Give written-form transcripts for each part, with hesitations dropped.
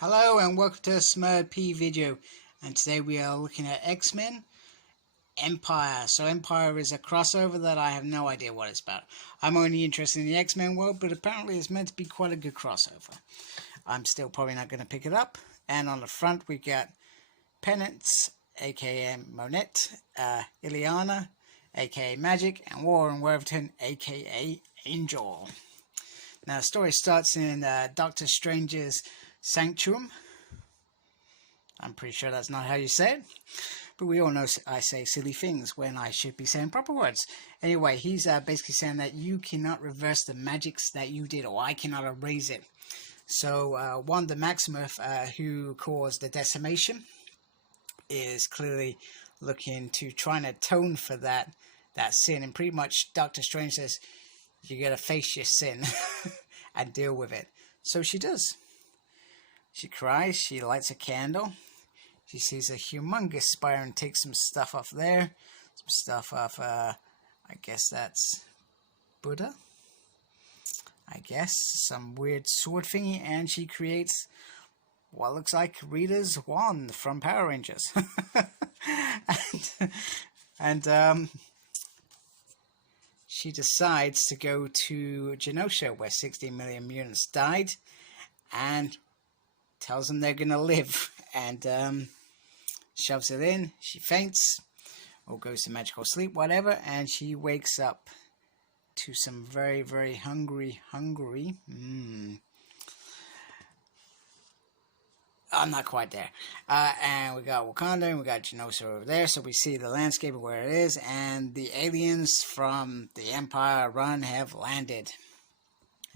Hello and welcome to a Smurd P video, and today we are looking at X-Men Empyre. So Empyre is a crossover that I have no idea what it's about. I'm only interested in the X-Men world, but apparently it's meant to be quite a good crossover. I'm still probably not going to pick it up. And on the front we got Penance, aka Monette, Ileana, aka Magic, and Warren Worthington, aka Angel. Now the story starts in Doctor Strange's Sanctuum. I'm pretty sure that's not how you say it, but we all know I say silly things when I should be saying proper words. Anyway, he's basically saying that you cannot reverse the magics that you did, or I cannot erase it. So Wanda Maximoff, who caused the decimation, is clearly looking to try and atone for that sin, and pretty much Doctor Strange says you gotta face your sin and deal with it. So she does. She cries, she lights a candle, she sees a humongous spire and takes some stuff off there, some stuff off, I guess that's Buddha, I guess, some weird sword thingy, and she creates what looks like Rita's wand from Power Rangers. and she decides to go to Genosha, where 60 million mutants died, and tells them they're gonna live, and shoves it in. She faints or goes to magical sleep, whatever, and she wakes up to some very, very hungry. I'm not quite there. And we got Wakanda, and we got Genosha over there, so we see the landscape of where it is, and the aliens from the Empire run have landed.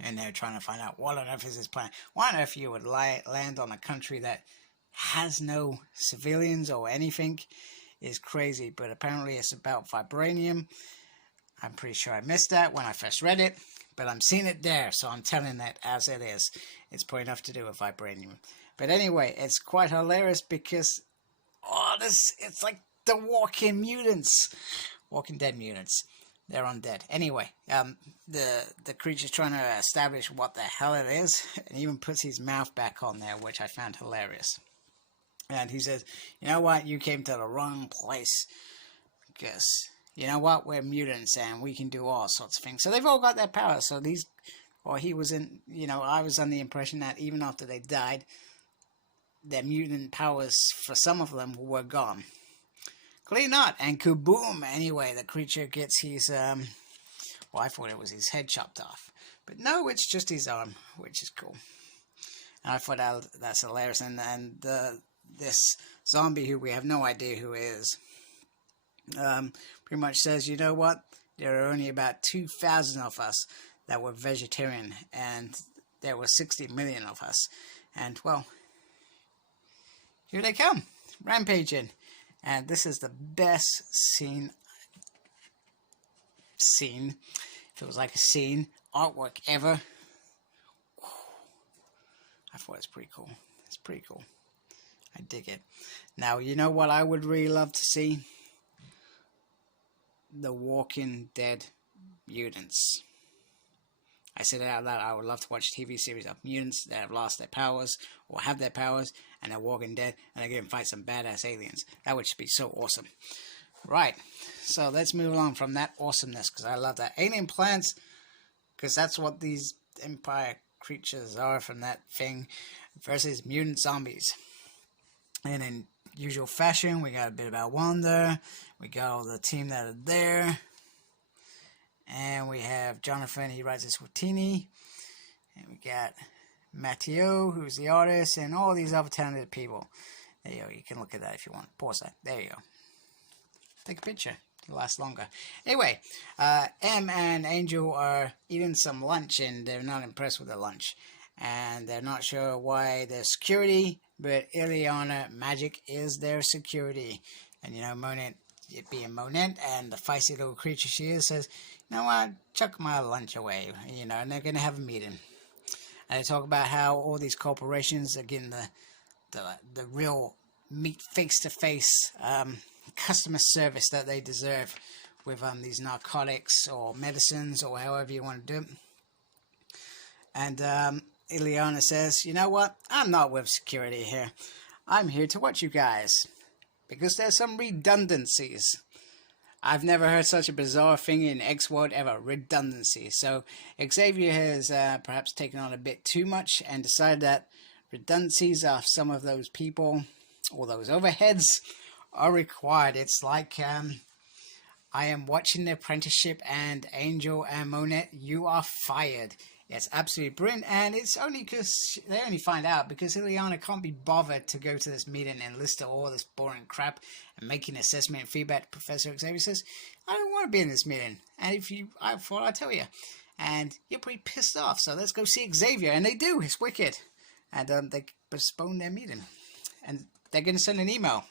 And they're trying to find out what on earth is this planet. Why on earth you would land on a country that has no civilians or anything is crazy. But apparently it's about vibranium. I'm pretty sure I missed that when I first read it, but I'm seeing it there, so I'm telling it as it is. It's probably enough to do with vibranium. But anyway, it's quite hilarious because it's like the Walking Dead mutants. They're undead. Anyway, the creature's trying to establish what the hell it is, and even puts his mouth back on there, which I found hilarious. And he says, you know what, you came to the wrong place, because, you know what, we're mutants, and we can do all sorts of things. So they've all got their powers, so these, or he was in, I was under the impression that even after they died, their mutant powers, for some of them, were gone. Clearly not, and kaboom! Anyway, the creature gets his, well, I thought it was his head chopped off. But no, it's just his arm, which is cool. And I thought that's hilarious. And this zombie, who we have no idea who is, pretty much says, you know what? There are only about 2,000 of us that were vegetarian, and there were 60 million of us. And, well, here they come, rampaging. And this is the best scene, feels like a scene, artwork ever. I thought it's pretty cool. It's pretty cool. I dig it. Now, you know what I would really love to see? The Walking Dead mutants. I said it out loud, I would love to watch a TV series of mutants that have lost their powers, or have their powers, and they're walking dead, and they're going to fight some badass aliens. That would just be so awesome. Right, so let's move along from that awesomeness, because I love that. Alien plants, because that's what these Empyre creatures are from that thing, versus mutant zombies. And in usual fashion, we got a bit about Wanda, we got all the team that are there. And we have Jonathan, he writes this with Tini. And we got Matteo, who's the artist, and all these other talented people. There you go, you can look at that if you want. Pause that. There you go. Take a picture. It'll last longer. Anyway, Em and Angel are eating some lunch, and they're not impressed with the lunch. And they're not sure why there's security, but Ileana Magic is their security. And Monette, it being Monette, and the feisty little creature she is, says, you know what, chuck my lunch away, and they're going to have a meeting. And they talk about how all these corporations are getting the real meat face-to-face customer service that they deserve with these narcotics or medicines or however you want to do it. And Ileana says, you know what? I'm not with security here. I'm here to watch you guys. Because there's some redundancies. I've never heard such a bizarre thing in X World ever. Redundancy. So Xavier has perhaps taken on a bit too much and decided that redundancies of some of those people or those overheads are required. It's like I am watching The Apprenticeship and Angel and Monette, you are fired. It's absolutely brilliant, and it's only because they only find out because Ileana can't be bothered to go to this meeting and listen to all this boring crap and making assessment and feedback. Professor Xavier says, I don't want to be in this meeting, and if you, I thought I'd tell you. And you're pretty pissed off, so let's go see Xavier. And they do, it's wicked. And they postpone their meeting. And they're going to send an email.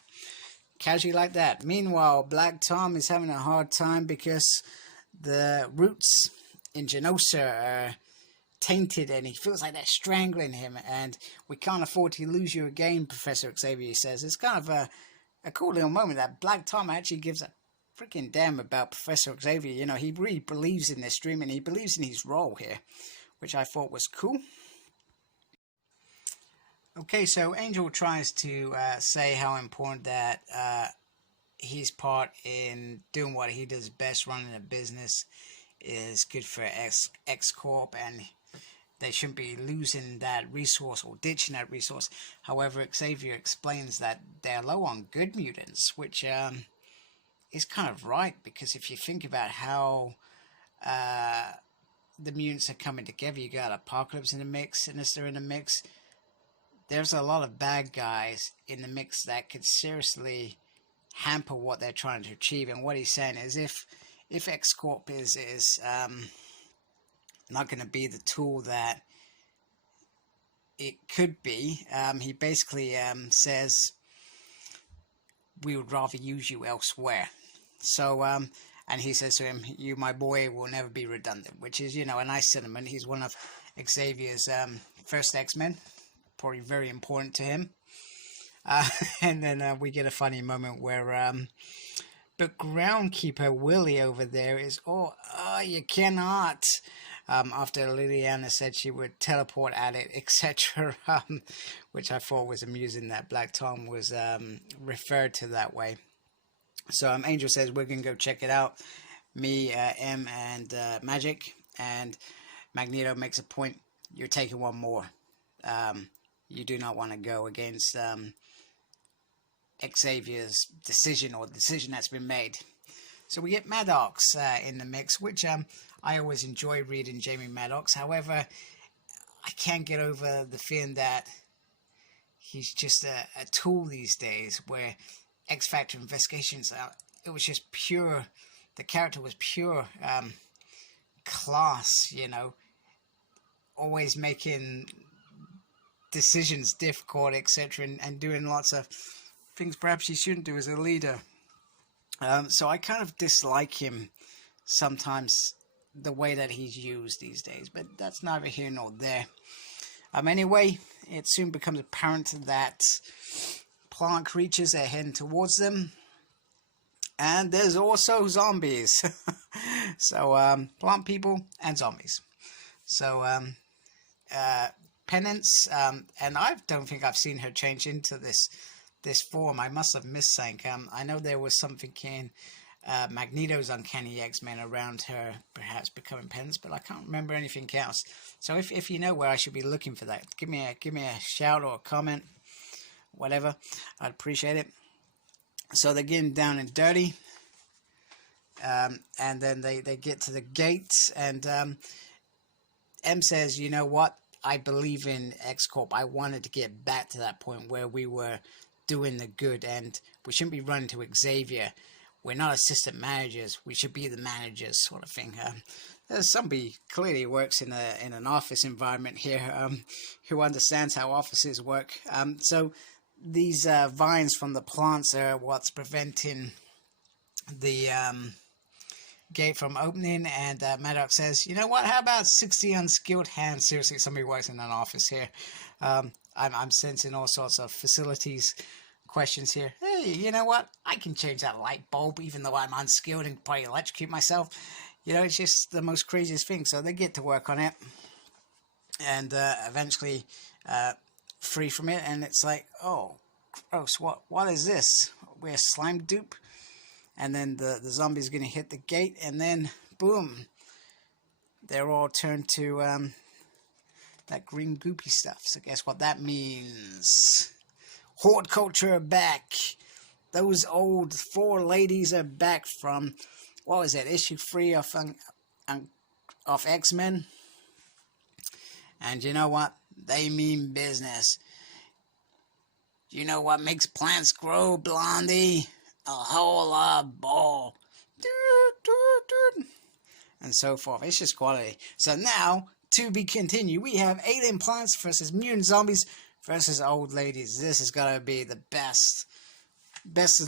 Casually like that. Meanwhile, Black Tom is having a hard time because the roots in Genosa are tainted and he feels like they're strangling him, and we can't afford to lose you again, Professor Xavier says. It's kind of a cool little moment that Black Tom actually gives a freaking damn about Professor Xavier. You know, he really believes in this dream and he believes in his role here, which I thought was cool. Okay, so Angel tries to say how important that his part in doing what he does best, running a business, is good for XCorp, and they shouldn't be losing that resource or ditching that resource. However, Xavier explains that they're low on good mutants, which is kind of right, because if you think about how the mutants are coming together, you got Apocalypse in the mix, Sinister in the mix. There's a lot of bad guys in the mix that could seriously hamper what they're trying to achieve. And what he's saying is, if XCorp is not going to be the tool that it could be, he basically says we would rather use you elsewhere. So and he says to him, you, my boy, will never be redundant, which is, you know, a nice sentiment. He's one of Xavier's first X-Men, probably very important to him. And then we get a funny moment where but Groundkeeper Willie over there is, oh, you cannot. After Liliana said she would teleport at it, etc., which I thought was amusing that Black Tom was referred to that way. So Angel says we're going to go check it out. Me, M, and Magic. And Magneto makes a point. You're taking one more. You do not want to go against Xavier's decision, or the decision that's been made. So we get Maddox in the mix, which I always enjoy reading Jamie Maddox. However, I can't get over the feeling that he's just a tool these days, where X Factor Investigations, it was just pure, the character was pure class, you know, always making decisions difficult, etc., and doing lots of things perhaps he shouldn't do as a leader. So I kind of dislike him sometimes, the way that he's used these days, but that's neither here nor there. Anyway, it soon becomes apparent that plant creatures are heading towards them, and there's also zombies. So plant people and zombies. So Penance, and I don't think I've seen her change into this form. I must have missed something. I know there was something in Magneto's Uncanny X-Men around her perhaps becoming Penance, but I can't remember anything else. So if you know where I should be looking for that, give me a shout or a comment, whatever. I'd appreciate it. So they're getting down and dirty, and then they get to the gates, and M says, you know what, I believe in XCorp. I wanted to get back to that point where we were doing the good, and we shouldn't be running to Xavier. We're not assistant managers. We should be the managers, sort of thing. There's somebody clearly works in an office environment here, who understands how offices work. So these vines from the plants are what's preventing the gate from opening, and Maddox says, you know what, how about 60 unskilled hands? Seriously, somebody works in an office here. I'm sensing all sorts of facilities questions here. Hey, you know what, I can change that light bulb even though I'm unskilled and probably electrocute myself. You know, it's just the most craziest thing. So they get to work on it, and eventually free from it. And it's like, oh, gross! What is this? We're slime dupe. And then the zombie's gonna hit the gate, and then boom, they're all turned to that green goopy stuff. So guess what that means? Horde culture are back. Those old 4 ladies are back from, what was it, issue 3 of X-Men. And you know what? They mean business. You know what makes plants grow, Blondie? A whole lot of ball. And so forth. It's just quality. So now, to be continued, we have alien plants versus mutant zombies versus old ladies. This is gonna be the best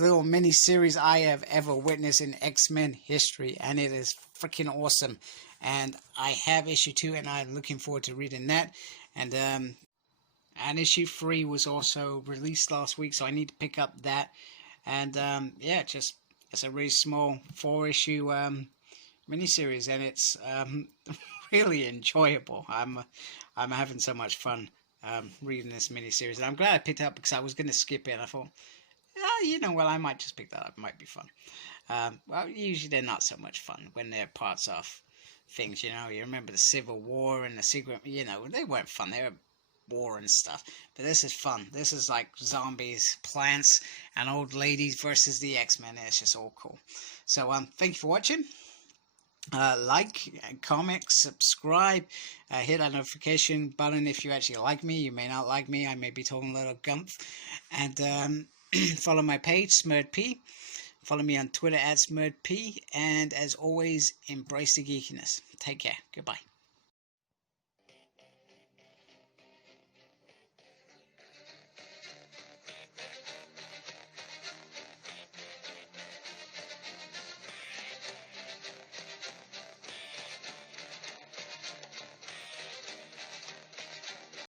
little mini series I have ever witnessed in X-Men history, and it is freaking awesome. And I have issue 2, and I'm looking forward to reading that. And issue 3 was also released last week, so I need to pick up that. And yeah, it's a really small 4-issue miniseries, and it's really enjoyable. I'm having so much fun reading this miniseries, and I'm glad I picked it up because I was going to skip it. I thought, you know, well, I might just pick that up. It might be fun. Well, usually they're not so much fun when they're parts of things. You know, you remember the Civil War and the Secret. You know, they weren't fun. They were war and stuff. But this is fun. This is like zombies, plants, and old ladies versus the X-Men. It's just all cool. So thank you for watching. Like, comment, subscribe, hit that notification button if you actually like me. You may not like me. I may be talking a little gumph. And follow my page, SmurredP. Follow me on Twitter @SmurredP. And as always, embrace the geekiness. Take care. Goodbye.